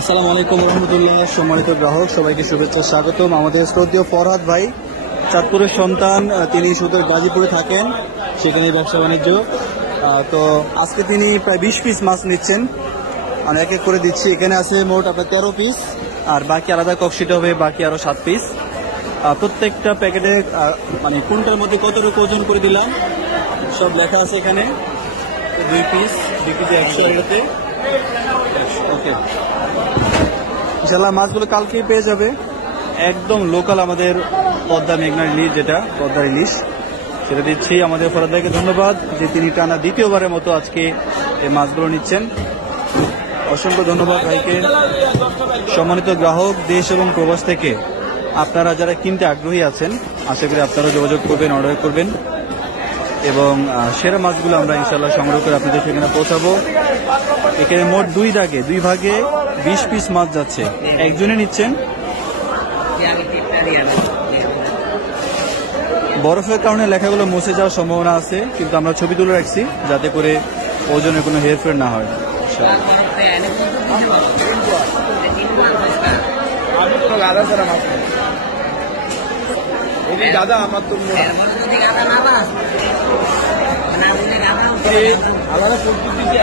আসসালামু আলাইকুম রহমতুল্লাহ। সম্মানিত গ্রাহক সবাইকে শুভেচ্ছা স্বাগতম। আমাদের শ্রদ্ধেয় ফরহাদ ভাই চাঁদপুরের সন্তান, তিনি সুদূর গাজীপুরে থাকেন, সেখানে ব্যবসা বাণিজ্য। তো আজকে তিনি প্রায় 20 পিস মাছ নিচ্ছেন, আমি এক এক করে দিচ্ছি। এখানে আছে মোট আপনার 13 পিস, আর বাকি আলাদা কক্সিট হবে বাকি আরো 7 পিস। প্রত্যেকটা প্যাকেটে মানে কোনটার মধ্যে কতটুকু ওজন করে দিলাম সব লেখা আছে এখানে। 2 পিস 100 এটাতে। ওকে, ইনশাল্লাহ মাছগুলো কালকেই পেয়ে যাবে। একদম লোকাল আমাদের পদ্মা মেঘনার ইলিশ, যেটা পদ্মার ইলিশ, সেটা দিচ্ছি। আমাদের ফরহাদ ভাইকে ধন্যবাদ যে তিনি টানা দ্বিতীয়বারের মতো আজকে এই মাছগুলো নিচ্ছেন। অসংখ্য ধন্যবাদ ভাইকে। সম্মানিত গ্রাহক দেশ এবং প্রবাস থেকে আপনারা যারা কিনতে আগ্রহী আছেন, আশা করি আপনারা যোগাযোগ করবেন, অর্ডার করবেন, এবং সেরা মাছগুলো আমরা ইনশাল্লাহ সংগ্রহ করে আপনাদের সেখানে পৌঁছাবো। এখানে মোট দুই ভাগে 20 পিস মাছ যাচ্ছে, একজনে নিচ্ছেন। বরফের কারণে লেখাগুলো মুছে যাওয়ার সম্ভাবনা আছে, কিন্তু আমরা ছবি তুলে রাখছি যাতে করে ওজনে কোনো হেরফের না হয়। দাদা আমার তো আলাদা পদ্ধতিতে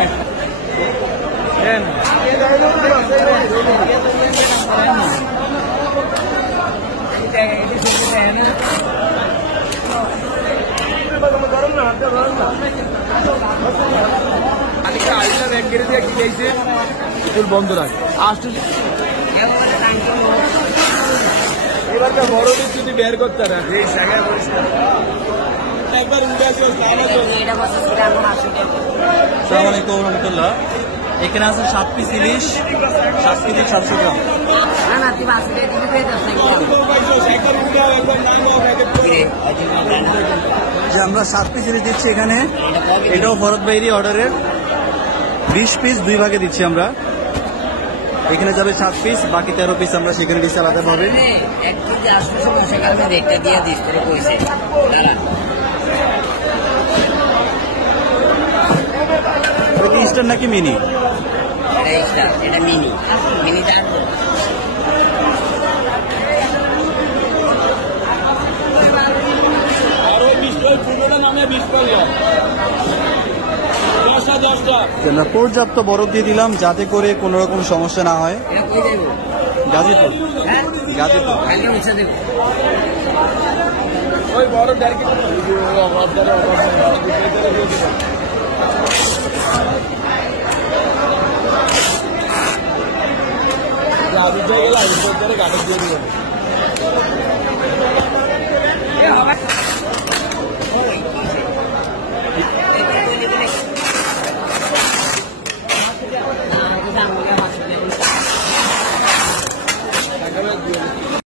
বন্ধ রাখ এবারকার বড় যদি বের করতে না একবার আসসালামু আলাইকুম রহমতুল্লাহ। এখানে আছে 7 পিস ইলিশ, 7 কেজি 700 গ্রাম। যে আমরা 7 পিস ইলিশ দিচ্ছি এখানে, এটাও ফরহাদ ভাইয়েরই অর্ডারের। 20 পিস 2 ভাগে দিচ্ছি আমরা। এখানে যাবে 7 পিস, বাকি 13 পিস আমরা সেখানে দিচ্ছি আলাদা ভাবে। স্টার নাকি মিনি? এটা মিনি আমরা পর্যাপ্ত বরফ দিয়ে দিলাম যাতে করে কোনো রকম সমস্যা না হয়। গাজীপুর ওই বড় গাড়ি দিয়ে দিল